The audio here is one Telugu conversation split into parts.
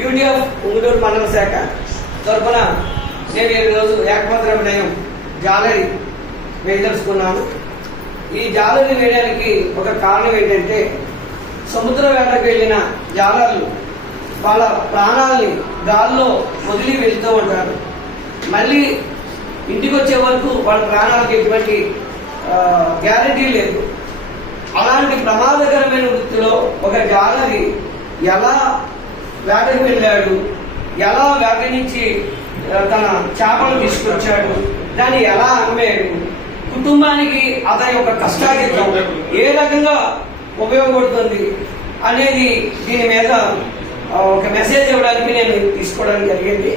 యూటీఎఫ్ ఉంగుటూరు మండల శాఖ తరఫున నేను ఈరోజు ఏకపత్రాభినయం జాలరీ వేయదలుచుకున్నాను. ఈ జాలరీ వేయడానికి ఒక కారణం ఏంటంటే, సముద్ర వేటకు వెళ్ళిన జాలర్లు వాళ్ళ ప్రాణాలని గాల్లో వదిలి వెళ్తూ ఉంటారు. మళ్ళీ ఇంటికి వచ్చే వరకు వాళ్ళ ప్రాణాలకు ఎటువంటి గ్యారంటీ లేదు. అలాంటి ప్రమాదకరమైన వృత్తిలో ఒక జాలరి ఎలా వేటకు వెళ్ళాడు, ఎలా వేట నుంచి తన చేపలు తీసుకొచ్చాడు, దాన్ని ఎలా అమ్మాడు, కుటుంబానికి అతని యొక్క కష్టార్జితం ఏ రకంగా ఉపయోగపడుతుంది అనేది దీని మీద ఒక మెసేజ్ ఇవ్వడానికి నేను తీసుకోవడానికి జరిగింది.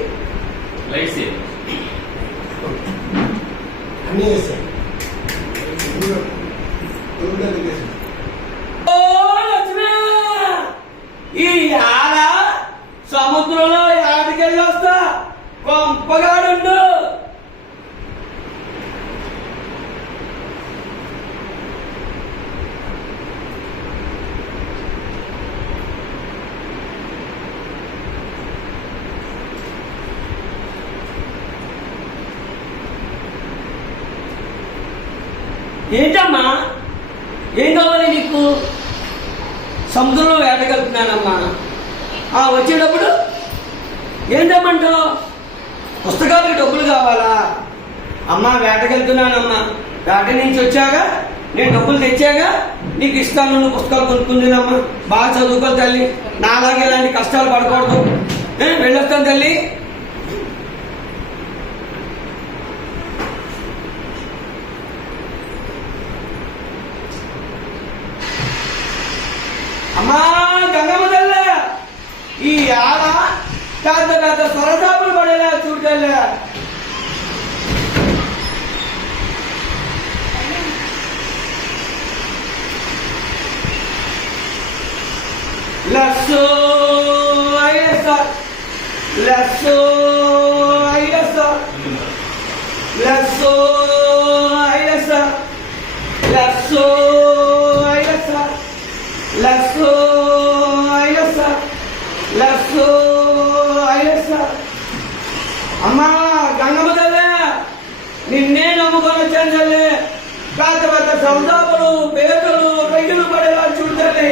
ఈ ఆడ సముద్రంలో ఆడికెళ్ళి వస్తా గొప్పగాడుండు. ఏంటమ్మా, ఏం కావాలి నీకు? సముద్రంలో వేటగలుగుతున్నానమ్మా. వచ్చేటప్పుడు ఏం తెమ్మంటావు? పుస్తకాలకు డబ్బులు కావాలా? అమ్మా వేటకెళ్తున్నానమ్మా, వేట నుంచి వచ్చాగా నేను డబ్బులు తెచ్చాగా నీకు ఇస్తాను, నువ్వు పుస్తకాలు కొనుక్కుందినమ్మా. బాగా చదువుకోవాలి తల్లి, నాలాగే ఇలాంటి కష్టాలు పడకూడదు. వెళ్ళొస్తాను తల్లి. అమ్మా గంగమ్మ తల్లి, ఈ ఆడ పెద్ద పెద్ద సొరసాపులు పడేలా చూడలే. లస్సో ఐఎస్ లస్సో ఐఎస్ లస్సో ఐఎస్ లస్సో ఐఎస్ లస్సో ఐఎస్ లస్సో ఐఎస్. అమ్మా గంగమ్మ తల్లి, నిన్నే నమ్ముకొని వచ్చాను తల్లి. పెద్ద పెద్ద సౌదాపులు పేదలు రైతులు పడేలా చూడు తల్లి.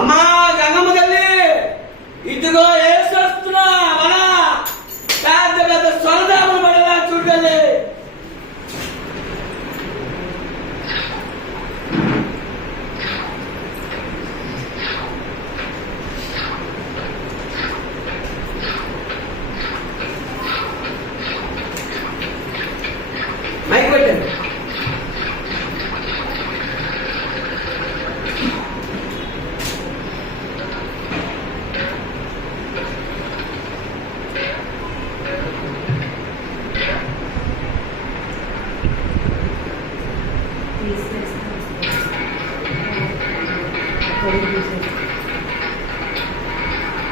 అమ్మా గంగమ్మ తల్లి, ఇదిగో వేసేస్తున్నా మన పెద్ద పెద్ద సొరదాములు పడేలా చూడాలి. మైక్ పెట్టండి.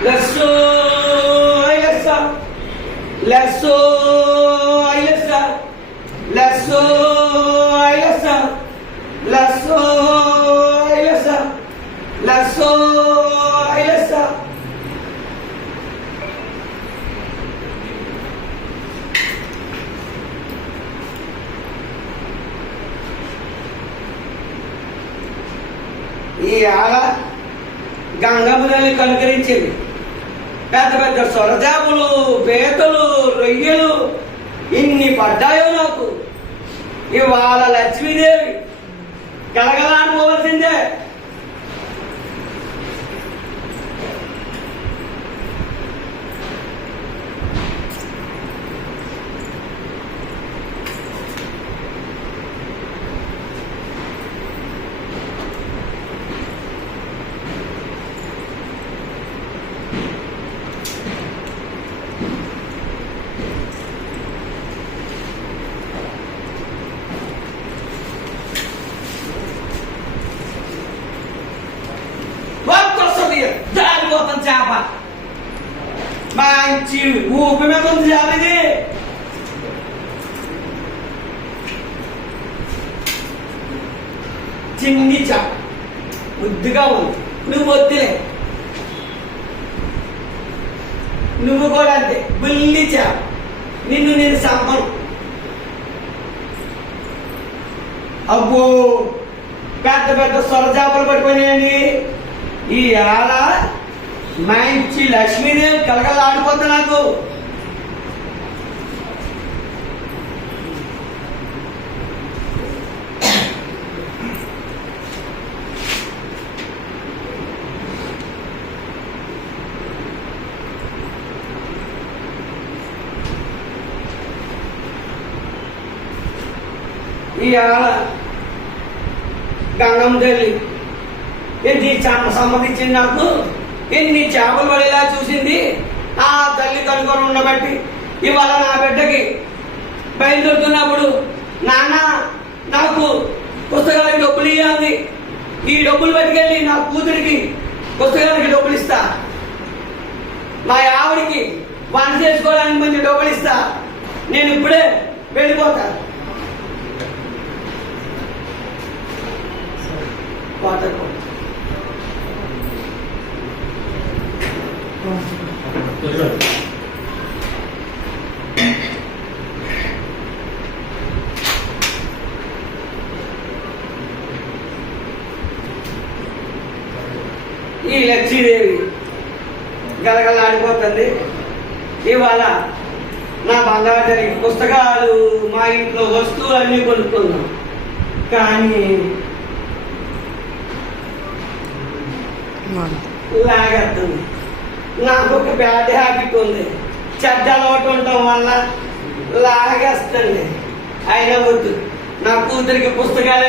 లస్సో ఐఎస్ లస్సో ఐఎస్ లస్సో ఐఎస్ లస్సో ఐఎస్ లస్సో ఐఎస్. ఈ ఆడ గంగమ్మ తల్లి కనుకరించింది. పెద్ద పెద్ద సొరజాబులు పీతలు రొయ్యలు ఇన్ని పడ్డాయో నాకు. ఇవాళ లక్ష్మీదేవి గలగలాడుకోవాల్సిందే. ఆడిపోతుంది చేప. మంచి ఊపి మీద ఉంది చేప ఇది. చిన్ని చేప ముద్దుగా ఉంది. నువ్వు వద్దులే, నువ్వు కూడా అంతే బుల్లి చేప. నిన్ను నేను సంపను. అబ్బో పెద్ద పెద్ద సొర చేపలు పట్టుకునేయండి. ఈ ఆడ మంచి లక్ష్మీదేవి కలకల ఆడిపోతా నాకు. ఈ ఆడ గంగమ్మ తల్లి ఎన్ని సంబంధించింది నాకు. ఎన్ని చేపలు పడేలా చూసింది ఆ తల్లి కనుకొని ఉండబట్టి ఇవాళ నా బిడ్డకి బయలుదేరుతున్నప్పుడు నాన్న నాకు పుస్తకాలకి డబ్బులు ఇవ్వాలి, ఈ డబ్బులు పట్టుకెళ్ళి నా కూతురికి పుస్తకాలకి డబ్బులు ఇస్తా, మా ఆవిడికి వంట చేసుకోవడానికి మంచి డబ్బులు ఇస్తా, నేను ఇప్పుడే వెళ్ళిపోతా. వాటర్ ఈ లక్ష్మీదేవి గలగలాడిపోతుంది. ఇవాళ నా బంగారు తల్లికి పుస్తకాలు, మా ఇంట్లో వస్తువులు అన్నీ కొనుక్కున్నాం. కానీ లాగేస్తుంది. నాకు ఒక బ్యాడ్ హ్యాబిట్ ఉంది, చెడ్డ అలవాటు ఉండటం వల్ల లాగేస్తుంది. అయినా వద్దు, నా కూతురికి పుస్తకాలే